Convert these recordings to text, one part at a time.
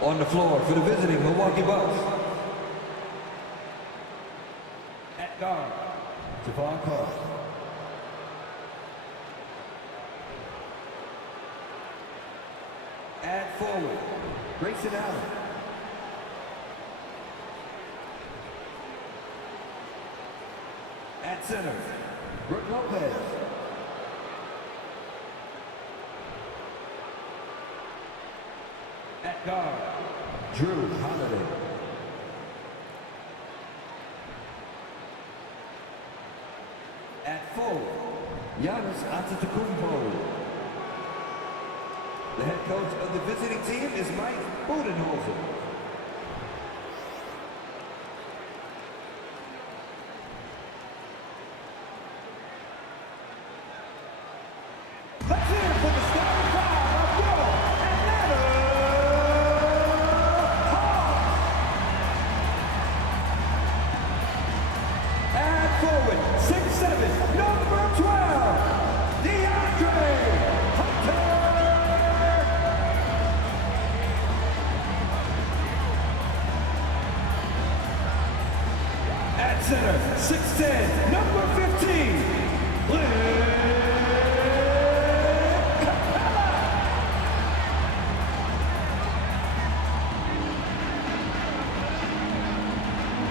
On the floor for the visiting Milwaukee Bucks. At guard, Javon Carr. At forward, Grayson Allen. At center, Brook Lopez. At guard, Drew Holiday. At forward, Giannis Antetokounmpo. The head coach of the visiting team is Mike Budenholzer. Let's hear it for the starting five of your Atlanta Hawks. And forward, 6'7", number 12, DeAndre Hunter. At center, 6'10", number 15,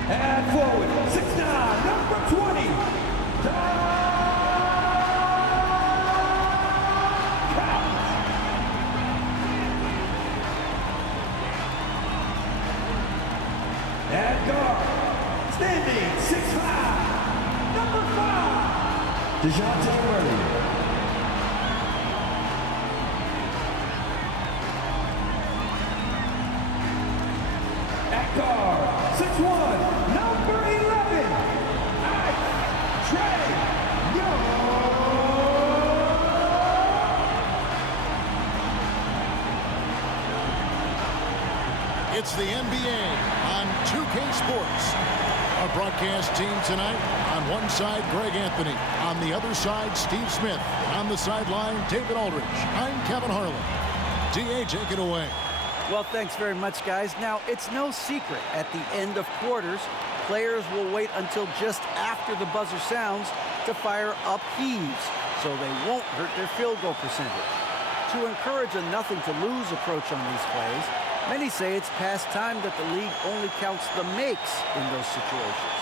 and forward, 6'9", number 20, and guard, standing 6'5", number 5, DeJounte Murray. At guard, 6'1", number 11, Trey Young. It's the NBA on 2K Sports. Our broadcast team tonight, on one side, Greg Anthony. On the other side, Steve Smith. On the sideline, David Aldridge. I'm Kevin Harlan. DA, take it away. Well, thanks very much, guys. Now, it's no secret at the end of quarters, players will wait until just after the buzzer sounds to fire up heaves, so they won't hurt their field goal percentage. To encourage a nothing-to-lose approach on these plays, many say it's past time that the league only counts the makes in those situations.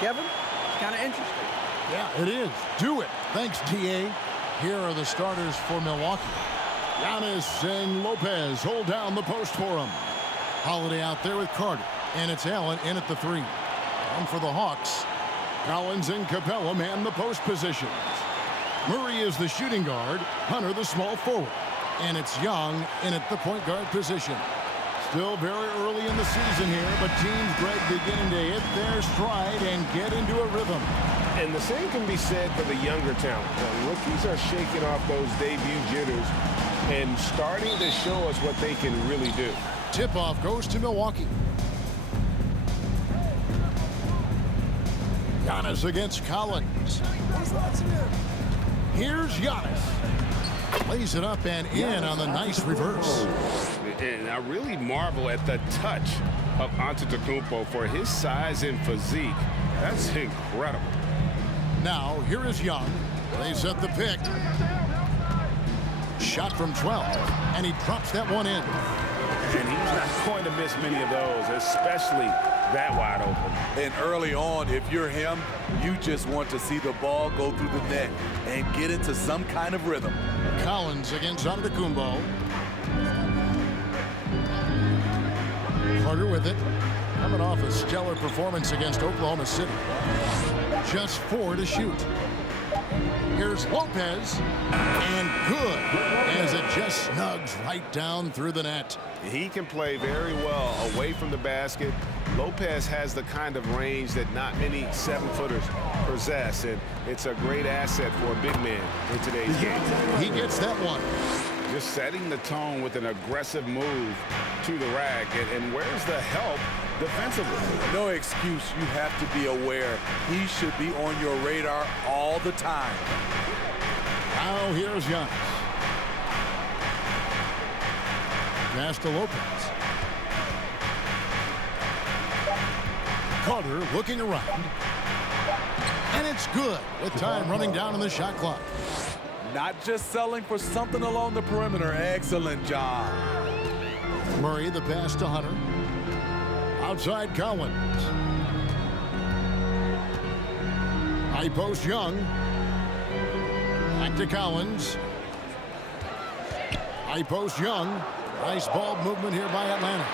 Kevin, it's kind of interesting. Yeah, it is. Do it. Thanks, DA. Here are the starters for Milwaukee. Giannis and Lopez hold down the post for him. Holiday out there with Carter, and it's Allen in at the 3. And for the Hawks, Collins and Capella man the post positions. Murray is the shooting guard, Hunter the small forward, and it's Young in at the point guard position. Still very early in the season here, but teams, Greg, beginning to hit their stride and get into a rhythm. And the same can be said for the younger talent. The rookies are shaking off those debut jitters and starting to show us what they can really do. Tip-off goes to Milwaukee. Giannis against Collins. Here's Giannis. Plays it up and in on the nice reverse. And I really marvel at the touch of Antetokounmpo for his size and physique. That's incredible. Now, here is Young. They set the pick. Shot from 12, and he drops that one in. And he's not going to miss many of those, especially that wide open. And early on, if you're him, you just want to see the ball go through the net and get into some kind of rhythm. Collins against Antetokounmpo. Carter with it. Coming off a stellar performance against Oklahoma City. Just 4 to shoot. Here's Lopez, and good, as it just snugs right down through the net. He can play very well away from the basket. Lopez has the kind of range that not many 7-footers possess, and it's a great asset for a big man in today's game. He gets that one. Just setting the tone with an aggressive move to the rack, and where's the help defensively? No excuse. You have to be aware. He should be on your radar all the time. Now here's Giannis. Pass to Lopez. Carter looking around. And it's good with time running down on the shot clock. Not just selling for something along the perimeter. Excellent job. Murray the pass to Hunter. Outside Collins. High post Young. Back to Collins. High post Young. Nice ball movement here by Atlanta.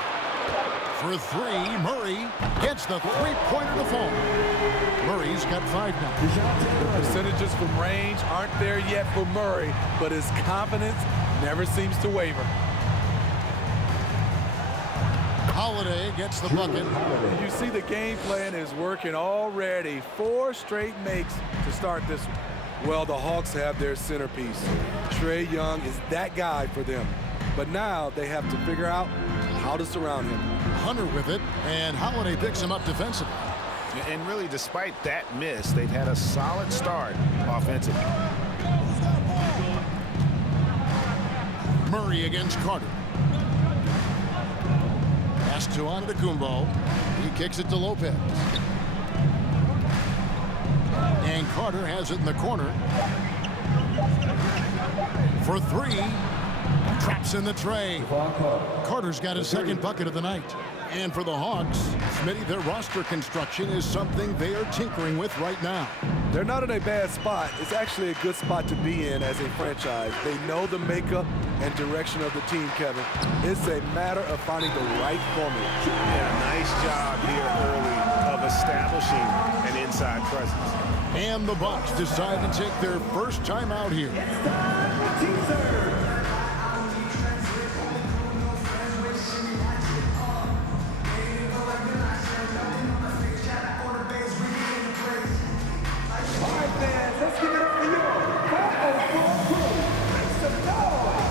For three, Murray gets the three-pointer to fall. Murray's got 5 now. The percentages from range aren't there yet for Murray, but his confidence never seems to waver. Holiday gets the bucket. You see the game plan is working already. 4 straight makes to start this one. Well, the Hawks have their centerpiece. Trae Young is that guy for them. But now they have to figure out how to surround him. Hunter with it, and Holiday picks him up defensively. And really, despite that miss, they've had a solid start offensively. Murray against Carter. Pass to Antetokounmpo. He kicks it to Lopez. And Carter has it in the corner. For 3. Traps in the tray. Carter's got his second bucket of the night. And for the Hawks, Smitty, their roster construction is something they are tinkering with right now. They're not in a bad spot. It's actually a good spot to be in as a franchise. They know the makeup and direction of the team, Kevin. It's a matter of finding the right formula. Yeah, nice job here early of establishing an inside presence. And the Bucks decide to take their first time out here. Let's give it up for you. 504 crew. Make some noise.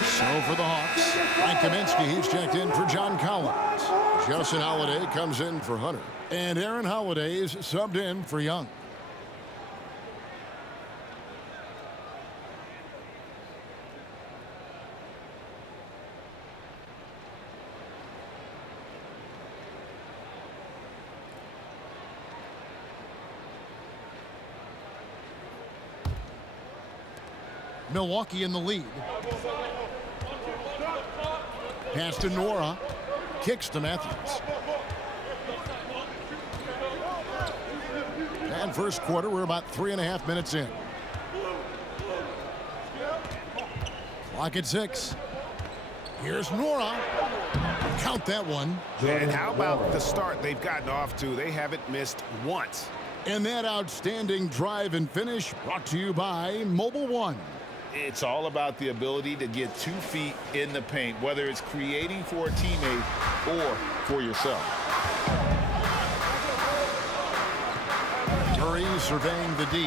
So for the Hawks, Frank Kaminsky, he's checked in for John Collins. Justin Holiday comes in for Hunter. And Aaron Holiday is subbed in for Young. Milwaukee in the lead. Pass to Nora. Kicks to Matthews. And first quarter, we're about 3.5 minutes in. Clock at 6. Here's Nora. Count that one. And how about the start they've gotten off to? They haven't missed once. And that outstanding drive and finish brought to you by Mobile One. It's all about the ability to get 2 feet in the paint, whether it's creating for a teammate or for yourself. Murray surveying the D.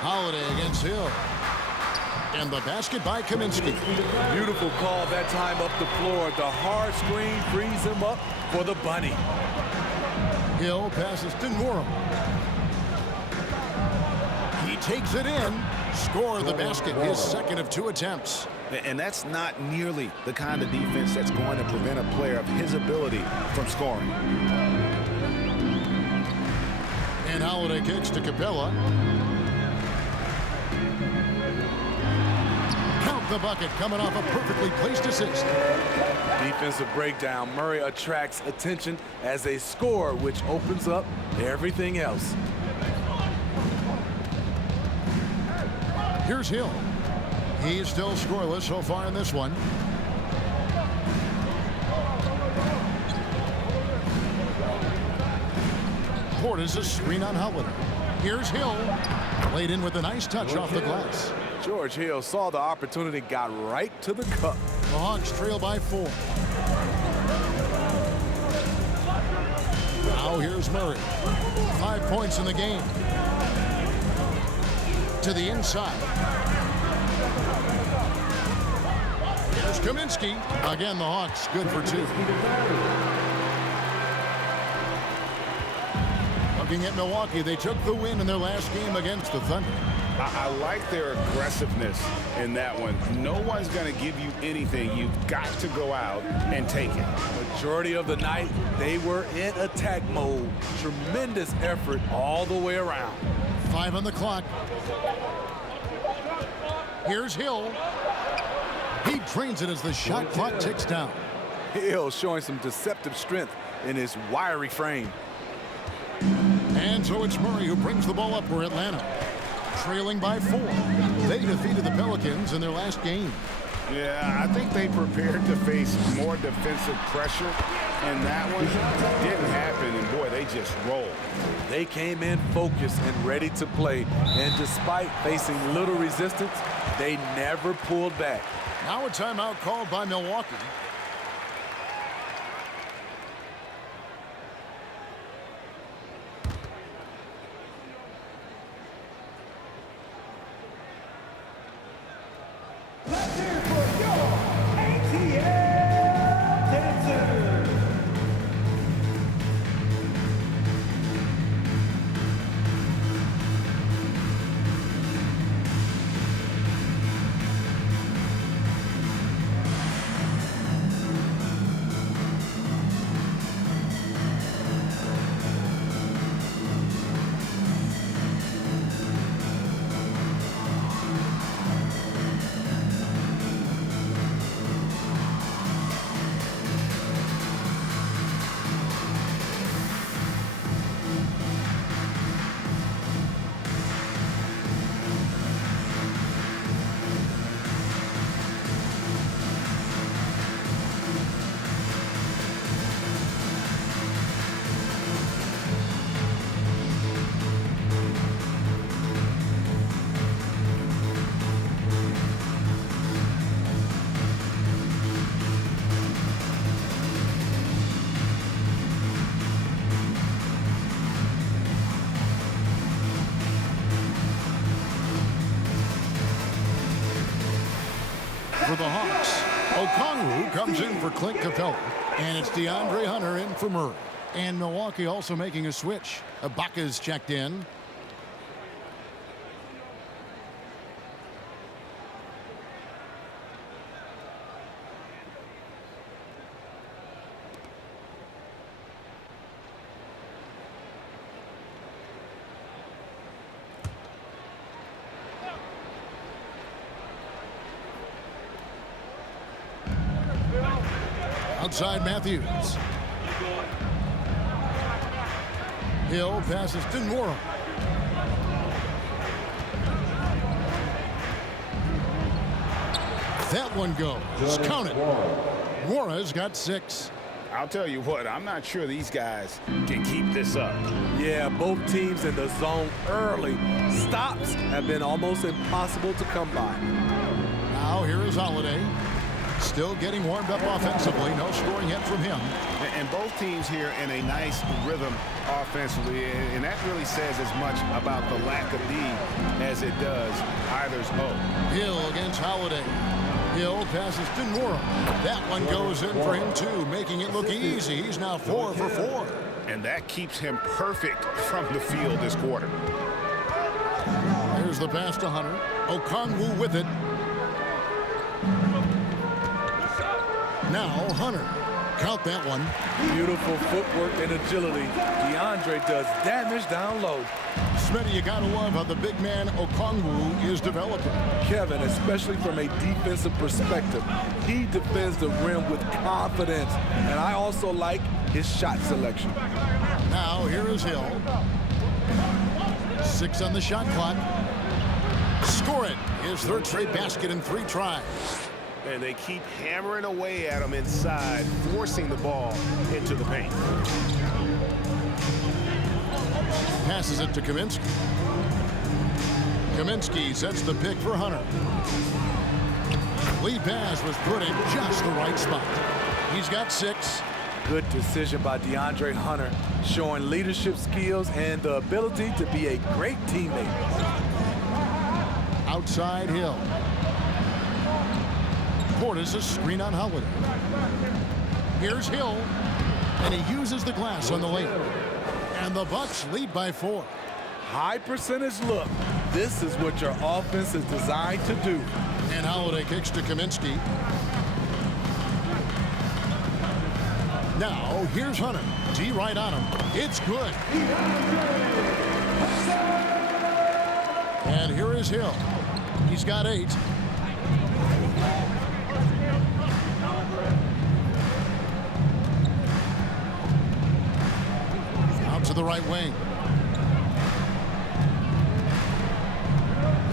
Holiday against Hill. And the basket by Kaminsky. Beautiful call that time up the floor. The hard screen frees him up for the bunny. Hill passes to Nora. He takes it in. Score the basket, his second of 2 attempts. And that's not nearly the kind of defense that's going to prevent a player of his ability from scoring. And Holiday kicks to Capella. Count the bucket, coming off a perfectly placed assist. Defensive breakdown. Murray attracts attention as a scorer, which opens up everything else. Here's Hill. He's still scoreless so far in this one. Portis a screen on Holiday. Here's Hill. Laid in with a nice touch off the glass. George Hill saw the opportunity, got right to the cup. The Hawks trail by 4. Now here's Murray. 5 points in the game. To the inside. Here's Kaminsky. Again, the Hawks good for 2. Looking at Milwaukee, they took the win in their last game against the Thunder. I like their aggressiveness in that one. No one's going to give you anything. You've got to go out and take it. Majority of the night, they were in attack mode. Tremendous effort all the way around. 5 on the clock. Here's Hill. He drains it as the shot clock ticks down. Hill showing some deceptive strength in his wiry frame. And so it's Murray who brings the ball up for Atlanta. Trailing by 4. They defeated the Pelicans in their last game. Yeah, I think they prepared to face more defensive pressure, and that one didn't happen, and boy, they just rolled. They came in focused and ready to play, and despite facing little resistance, they never pulled back. Now a timeout called by Milwaukee. Let's hear it for your ATL Dancers. For the Hawks, Okongwu comes in for Clint Capella. And it's DeAndre Hunter in for Murray. And Milwaukee also making a switch. Ibaka's checked in. Outside Matthews. Hill passes to Nora. That one goes. Count it. Nora's got 6. I'll tell you what, I'm not sure these guys can keep this up. Yeah, both teams in the zone early. Stops have been almost impossible to come by. Now here is Holiday. Still getting warmed up offensively. No scoring yet from him. And both teams here in a nice rhythm offensively, and that really says as much about the lack of D as it does either's hope. Hill against Holiday. Hill passes to Nora. That one goes in for him too, making it look easy. He's now 4 for 4. And that keeps him perfect from the field this quarter. Here's the pass to Hunter. Okongwu with it. Now Hunter Count that one. Beautiful footwork and agility. DeAndre does damage down low. Smitty, you gotta love how the big man Okongwu is developing. Kevin, especially from a defensive perspective, he defends the rim with confidence. And I also like his shot selection. Now, here is Hill. 6 on the shot clock. Score it. His third straight basket in 3 tries. And they keep hammering away at him inside, forcing the ball into the paint. Passes it to Kaminsky. Kaminsky sets the pick for Hunter. Lead pass was put in just the right spot. He's got 6. Good decision by DeAndre Hunter, showing leadership skills and the ability to be a great teammate. Outside Hill. Portis a screen on Holiday. Here's Hill, and he uses the glass on the lane. And the Bucks lead by 4. High percentage look. This is what your offense is designed to do. And Holiday kicks to Kaminsky. Now, here's Hunter. T right on him. It's good. And here is Hill. He's got 8. Out to the right wing.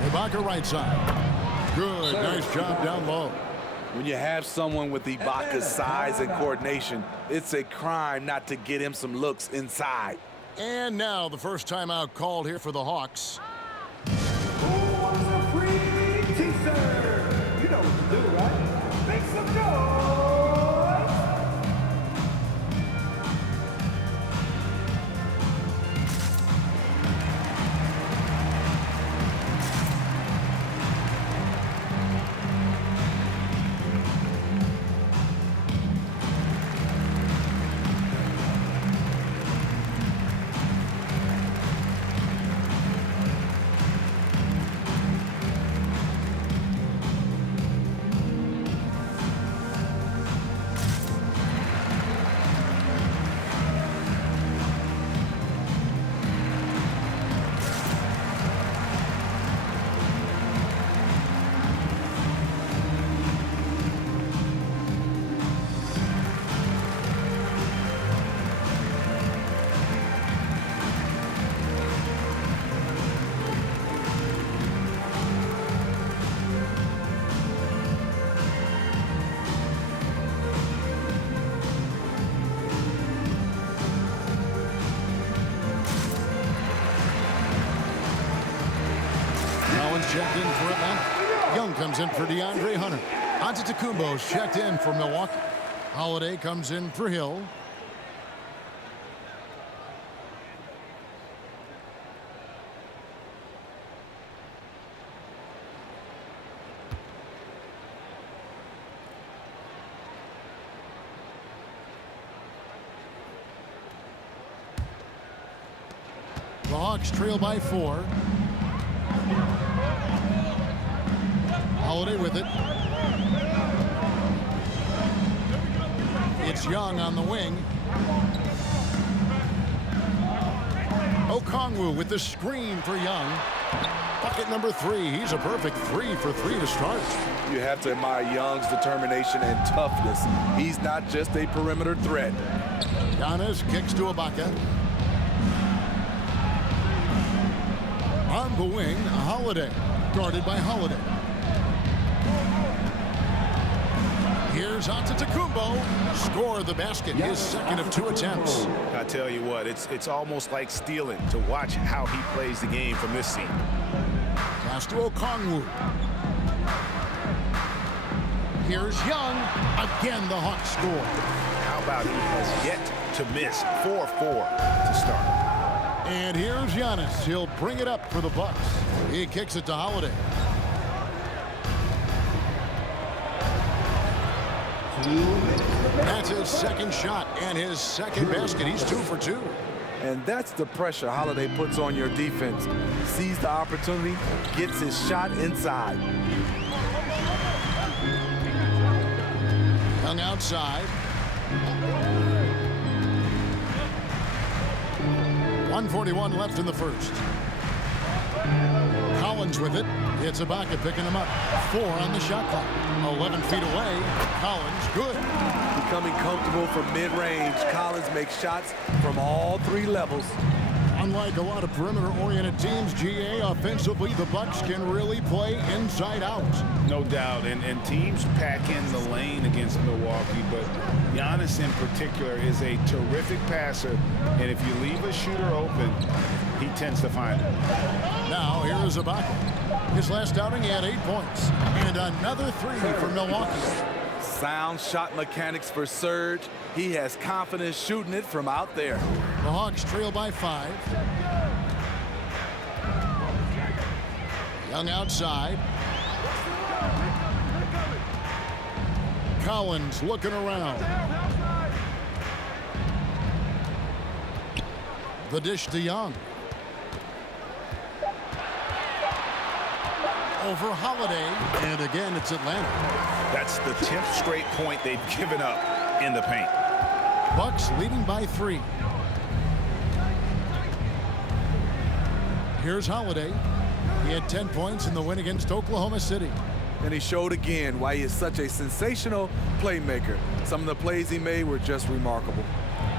Ibaka right side. Good. Nice job down low. When you have someone with Ibaka's size and coordination, it's a crime not to get him some looks inside. And now the first timeout called here for the Hawks. Who wants a free teaser? You know what to do, right? Make some noise! Checked in for Atlanta. Young comes in for DeAndre Hunter. Antetokounmpo's checked in for Milwaukee. Holiday comes in for Hill. The Hawks trail by 4. Holiday with it. It's Young on the wing. Okongwu with the screen for Young. Bucket number 3. He's a perfect 3 for 3 to start. You have to admire Young's determination and toughness. He's not just a perimeter threat. Giannis kicks to Ibaka. On the wing, Holiday. Guarded by Holiday. Here's Antetokounmpo. Score the basket. His second of 2 attempts. I tell you what, it's almost like stealing to watch how he plays the game from this scene. Pass to Okongwu. Here's Young. Again, the Hawks score. How about he has yet to miss 4-4 to start. And here's Giannis. He'll bring it up for the Bucks. He kicks it to Holiday. That's his second shot and his second basket. He's 2 for 2. And that's the pressure Holiday puts on your defense. Sees the opportunity, gets his shot inside. Young outside. .141 left in the first. Collins with it. It's Ibaka picking him up. 4 on the shot clock. 11 feet away. Collins, good. Becoming comfortable from mid-range. Collins makes shots from all 3 levels. Unlike a lot of perimeter-oriented teams, GA, offensively, the Bucks can really play inside out. No doubt, and teams pack in the lane against Milwaukee, but Giannis in particular is a terrific passer, and if you leave a shooter open, he tends to find it. Now, here is Ibaka. His last outing, he had 8 points. And another 3 for Milwaukee. Sound shot mechanics for Serge. He has confidence shooting it from out there. The Hawks trail by 5. Young outside. Collins looking around. The dish to Young. Over Holiday, and again it's Atlanta. That's the 10th straight point they've given up in the paint. Bucks leading by 3. Here's Holiday. He had 10 points in the win against Oklahoma City. And he showed again why he is such a sensational playmaker. Some of the plays he made were just remarkable.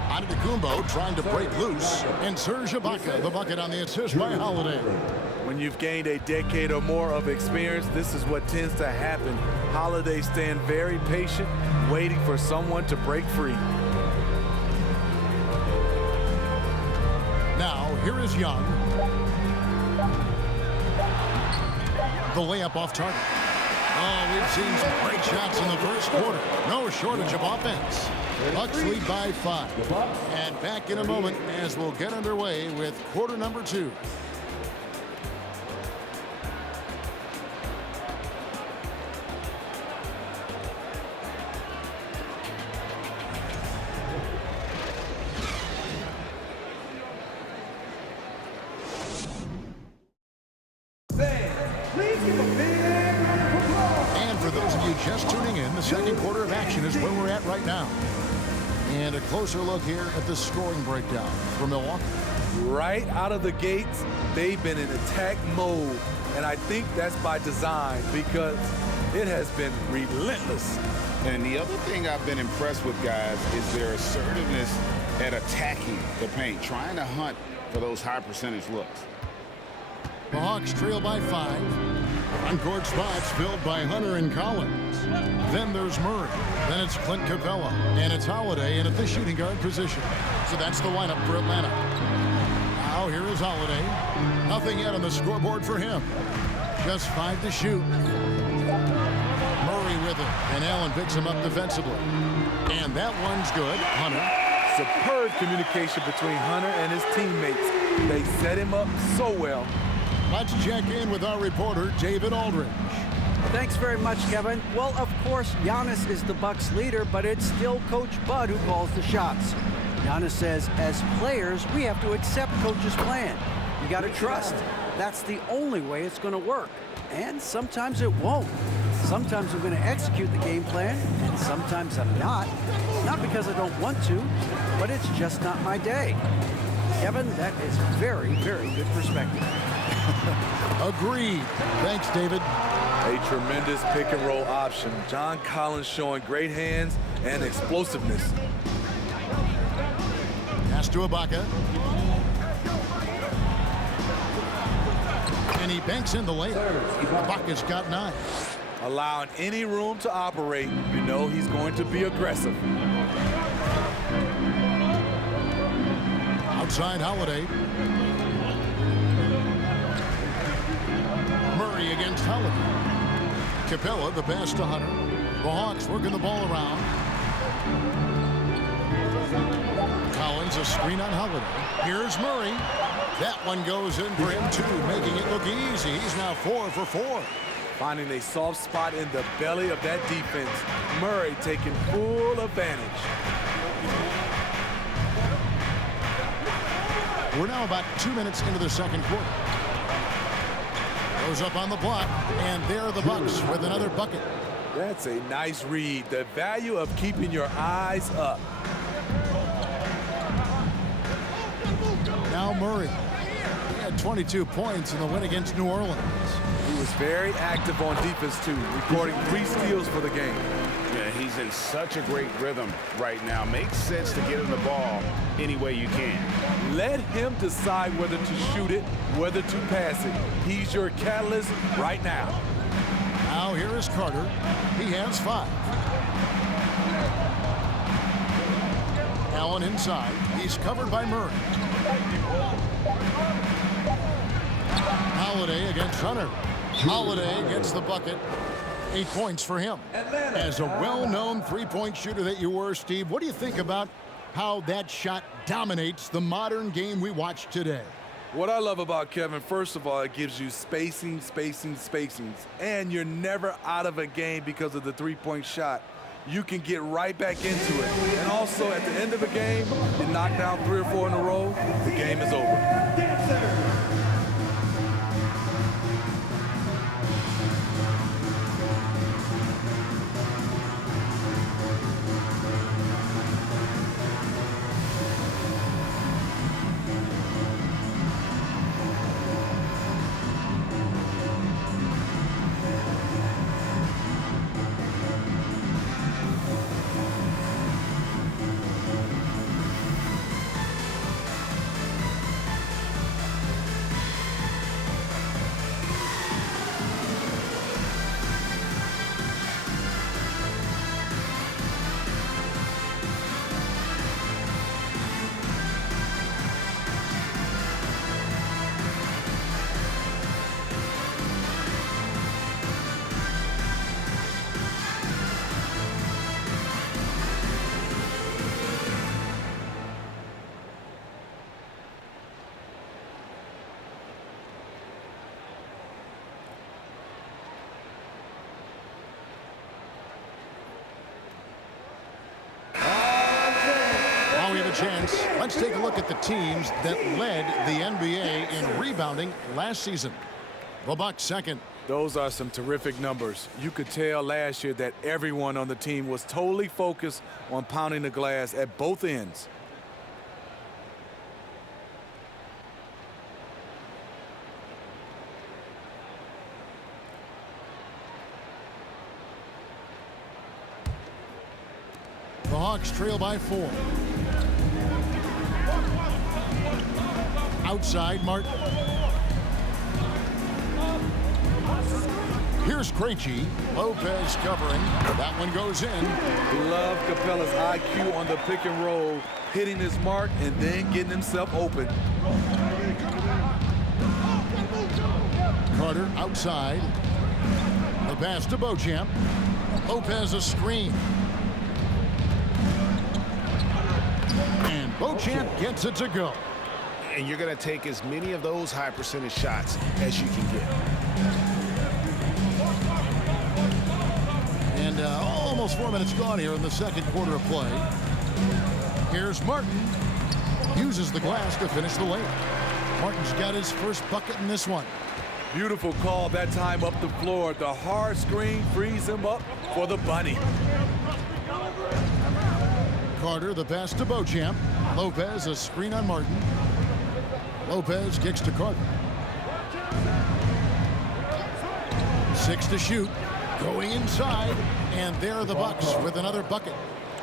Antetokounmpo trying to break loose, and Serge Ibaka the bucket on the assist by Holiday. When you've gained a decade or more of experience, this is what tends to happen. Holiday staying very patient, waiting for someone to break free. Now, here is Young. The layup off target. Oh, we've seen some great shots in the first quarter. No shortage of offense. Bucks lead by 5. And back in a moment as we'll get underway with quarter number 2. Please give a big round of applause. And for those of you just tuning in, the second quarter of action is where we're at right now. And a closer look here at the scoring breakdown for Milwaukee. Right out of the gates, they've been in attack mode. And I think that's by design because it has been relentless. And the other thing I've been impressed with, guys, is their assertiveness at attacking the paint, trying to hunt for those high percentage looks. The Hawks trail by 5. On-court spots filled by Hunter and Collins. Then there's Murray. Then it's Clint Capella. And it's Holiday in at the shooting guard position. So that's the lineup for Atlanta. Now here is Holiday. Nothing yet on the scoreboard for him. Just 5 to shoot. Murray with it. And Allen picks him up defensively. And that one's good. Hunter. Superb communication between Hunter and his teammates. They set him up so well. Let's check in with our reporter, David Aldridge. Thanks very much, Kevin. Well, of course, Giannis is the Bucks leader, but it's still Coach Bud who calls the shots. Giannis says, as players, we have to accept Coach's plan. You got to trust. That's the only way it's going to work. And sometimes it won't. Sometimes I'm going to execute the game plan, and sometimes I'm not. Not because I don't want to, but it's just not my day. Kevin, that is very, very good perspective. Agreed. Thanks, David. A tremendous pick and roll option. John Collins showing great hands and explosiveness. Pass to Ibaka. And he banks in the layup. Ibaka's got 9. Allowing any room to operate, you know he's going to be aggressive. Outside Holiday. Murray against Holiday. Capella, the pass to Hunter. The Hawks working the ball around. Collins, a screen on Holiday. Here's Murray. That one goes in for him, too, making it look easy. He's now 4 for 4. Finding a soft spot in the belly of that defense. Murray taking full advantage. We're now about 2 minutes into the second quarter. Goes up on the block, and there are the Bucks with another bucket. That's a nice read. The value of keeping your eyes up. Now Murray. He had 22 points in the win against New Orleans. He was very active on defense, too, recording 3 steals for the game. Yeah, he's in such a great rhythm right now. Makes sense to get him the ball any way you can. Let him decide whether to shoot it, whether to pass it. He's your catalyst right now. Now here is Carter. He has 5. Allen inside. He's covered by Murray. Holiday against Hunter. Holiday gets the bucket. 8 points for him. As a well-known three-point shooter that you were, Steve, what do you think about how that shot dominates the modern game we watch today? What I love about Kevin, first of all, it gives you spacing, and you're never out of a game because of the three-point shot. You can get right back into it. And also, at the end of a game, you knock down 3 or 4 in a row, the game is over. Chance. Let's take a look at the teams that led the NBA in rebounding last season. The Bucks second. Those are some terrific numbers. You could tell last year that everyone on the team was totally focused on pounding the glass at both ends. The Hawks trail by 4. Outside, Martin. Here's Krejci. Lopez covering. That one goes in. Love Capella's IQ on the pick and roll, hitting his mark and then getting himself open. Carter outside. The pass to Beauchamp. Lopez a screen. And Beauchamp gets it to go. And you're going to take as many of those high percentage shots as you can get. And almost 4 minutes gone here in the second quarter of play. Here's Martin. Uses the glass to finish the layup. Martin's got his first bucket in this one. Beautiful call that time up the floor. The hard screen frees him up for the bunny. Carter, the pass to Beauchamp. Lopez, a screen on Martin. Lopez kicks to Carter. 6 to shoot. Going inside. And there are the Bucks with another bucket.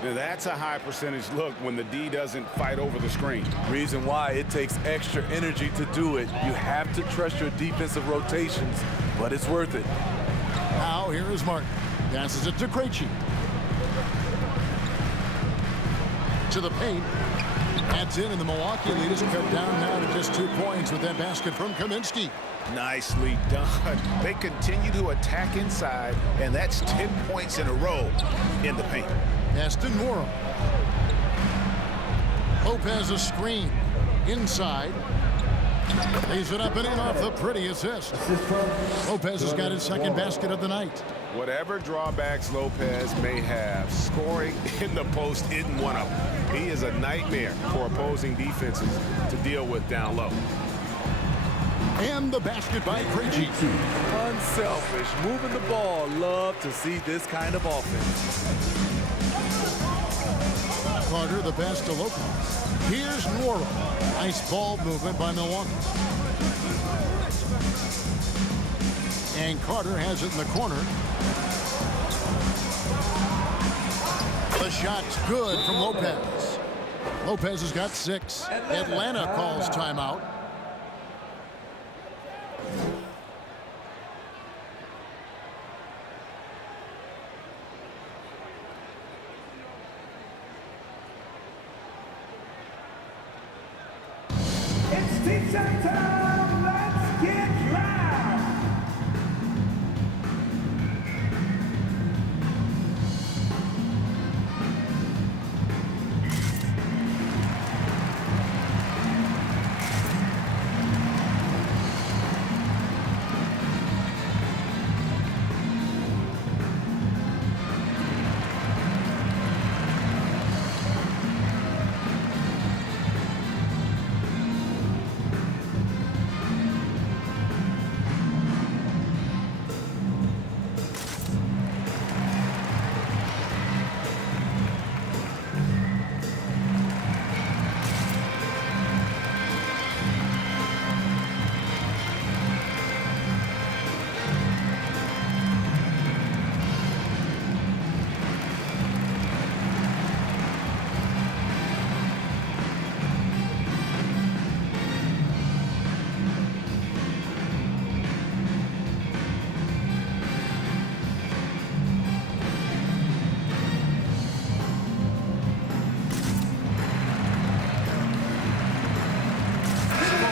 Now that's a high percentage look when the D doesn't fight over the screen. Reason why it takes extra energy to do it. You have to trust your defensive rotations, but it's worth it. Now here is Martin. Passes it to Krejci. To the paint. That's in, and the Milwaukee lead is cut down now to just 2 points with that basket from Kaminsky. Nicely done. They continue to attack inside, and that's 10 points in a row in the paint. Aston Moore. Lopez a screen. Inside. Lays it up and in off the pretty assist. Lopez has got his second basket of the night. Whatever drawbacks Lopez may have, scoring in the post isn't one of them. He is a nightmare for opposing defenses to deal with down low. And the basket by Krejci. Unselfish, moving the ball. Love to see this kind of offense. Carter, the pass to Lopez. Here's Nwora. Nice ball movement by Milwaukee. And Carter has it in the corner. The shot's good from Lopez. Lopez has got 6. Atlanta calls timeout. It's T-shirt time. Let's get loud.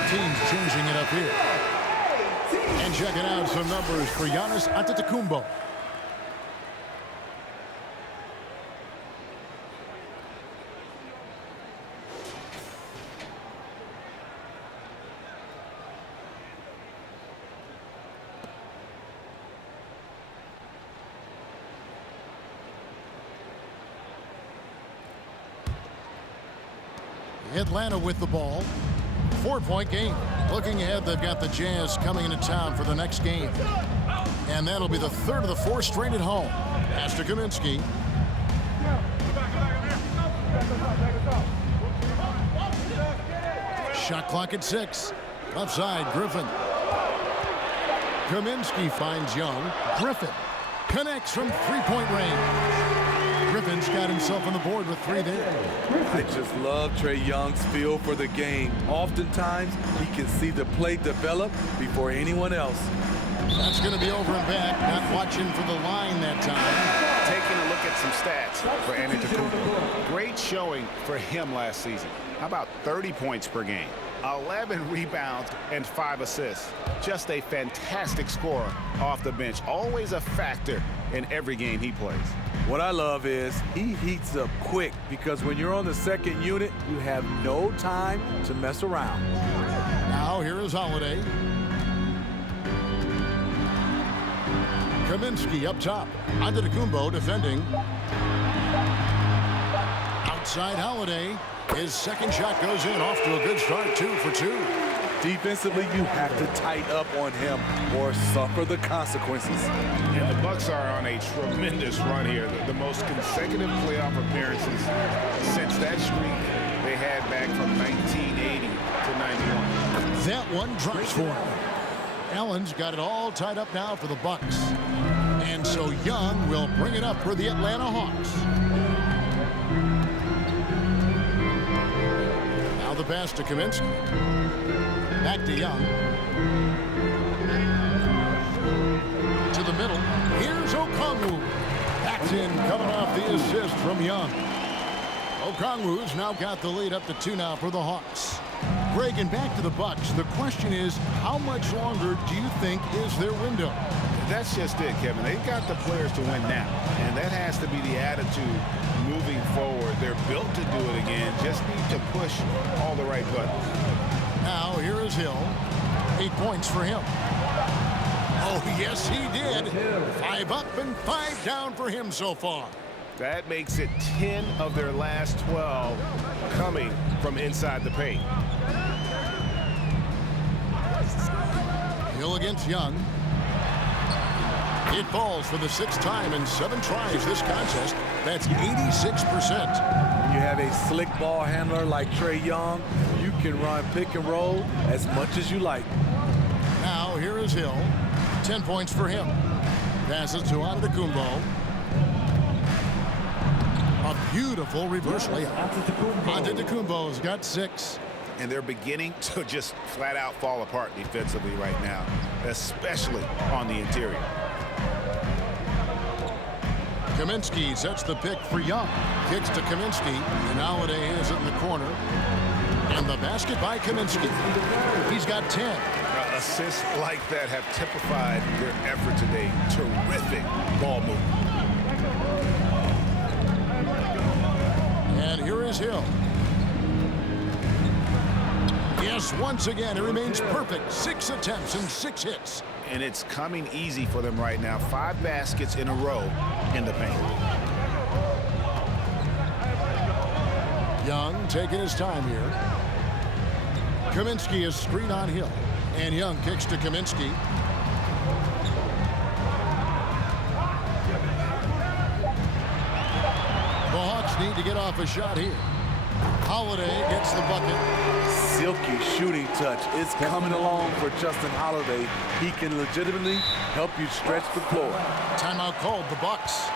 Teams changing it up here. And checking out some numbers for Giannis Antetokounmpo. Atlanta with the ball. 4-point game. Looking ahead, they've got the Jazz coming into town for the next game. And that'll be the third of the 4 straight at home. Pass to Kaminsky. Shot clock at 6. Left side, Griffin. Kaminsky finds Young. Griffin connects from 3-point range. Griffin's got himself on the board with 3 there. I just love Trae Young's feel for the game. Oftentimes, he can see the play develop before anyone else. That's going to be over and back. Not watching for the line that time. Taking a look at some stats for Antetokounmpo. Great showing for him last season. How about 30 points per game? 11 rebounds and 5 assists. Just a fantastic scorer off the bench. Always a factor in every game he plays. What I love is he heats up quick because when you're on the second unit, you have no time to mess around. Now here is Holiday. Kaminsky up top. Antetokounmpo defending. Outside Holiday. His second shot goes in. Off to a good start. 2 for 2. Defensively, you have to tighten up on him or suffer the consequences. And the Bucks are on a tremendous run here. The most consecutive playoff appearances since that streak they had back from 1980 to 91. That one drops for him. Allen's got it all tied up now for the Bucks. And so Young will bring it up for the Atlanta Hawks. Now the pass to Kaminsky. Back to Young. To the middle. Here's Okongwu. That's in, coming off the assist from Young. Okongwu's now got the lead up to 2 now for the Hawks. Greg, and back to the Bucks. The question is, how much longer do you think is their window? That's just it, Kevin. They've got the players to win now, and that has to be the attitude moving forward. They're built to do it again. Just need to push all the right buttons. Now here is Hill. 8 points for him. Oh, yes, he did. 5 up and 5 down for him so far. That makes it 10 of their last 12 coming from inside the paint. Hill against Young. It falls for the 6th time in 7 tries this contest. That's 86%. When you have a slick ball handler like Trae Young, you can run pick and roll as much as you like. Now here is Hill. 10 points for him. Passes to Antetokounmpo. A beautiful reverse layup. Antetokounmpo's got 6. And they're beginning to just flat out fall apart defensively right now, especially on the interior. Kaminsky sets the pick for Young. Kicks to Kaminsky. And Holiday is in the corner. And the basket by Kaminsky. He's got 10. Assists like that have typified their effort today. Terrific ball movement. And here is Hill. Yes, once again, it remains perfect. 6 attempts and 6 hits. And it's coming easy for them right now. 5 baskets in a row in the paint. Young taking his time here. Kaminsky is screen on Hill. And Young kicks to Kaminsky. The Hawks need to get off a shot here. Holiday gets the bucket. Silky shooting touch. It's coming along for Justin Holiday. He can legitimately help you stretch the floor. Timeout called, the Bucks.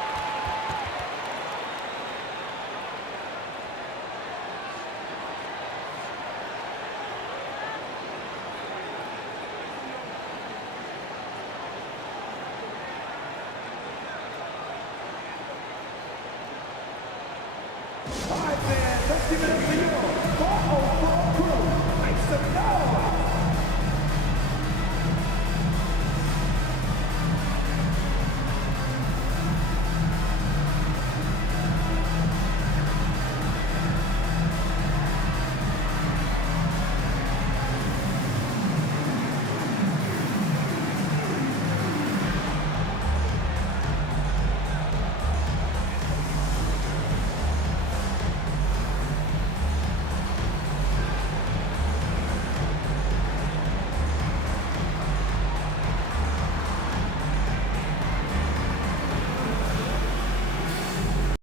All right, man, let's give it up for you. Ball crew. Make some noise.